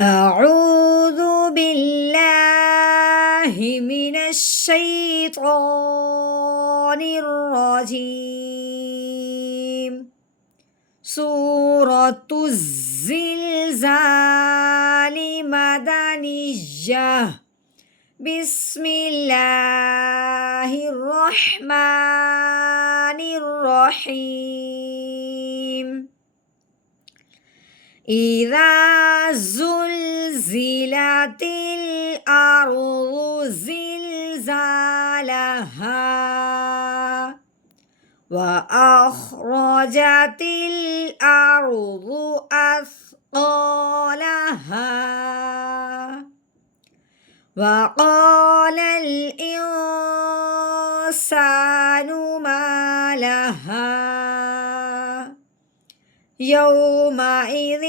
أعوذ بالله من الشيطان الرجيم. سورة الزلزال مدنية. بسم الله الرحمن الرحيم. إذا زلزلت الأرض زلزالها وأخرجت الأرض أثقالها وقال الإنسان ما لها يومئذ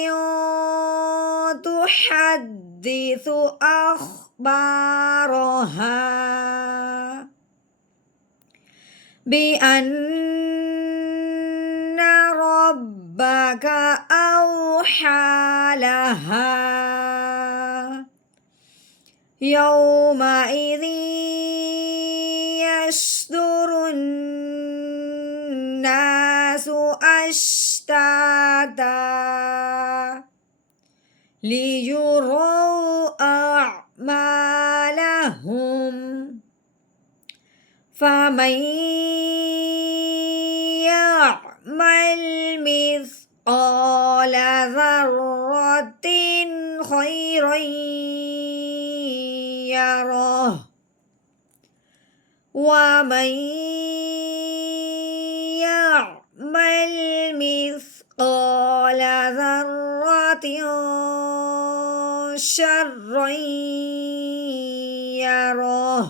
تحدث أخبارها بأن ربك أوحى لها يومئذ يصدر الناس أشتاتا ليروا أعمالهم فمن يعمل مثقال ذرة خيرا يره ومن يعمل مثقال ذرة شرا يره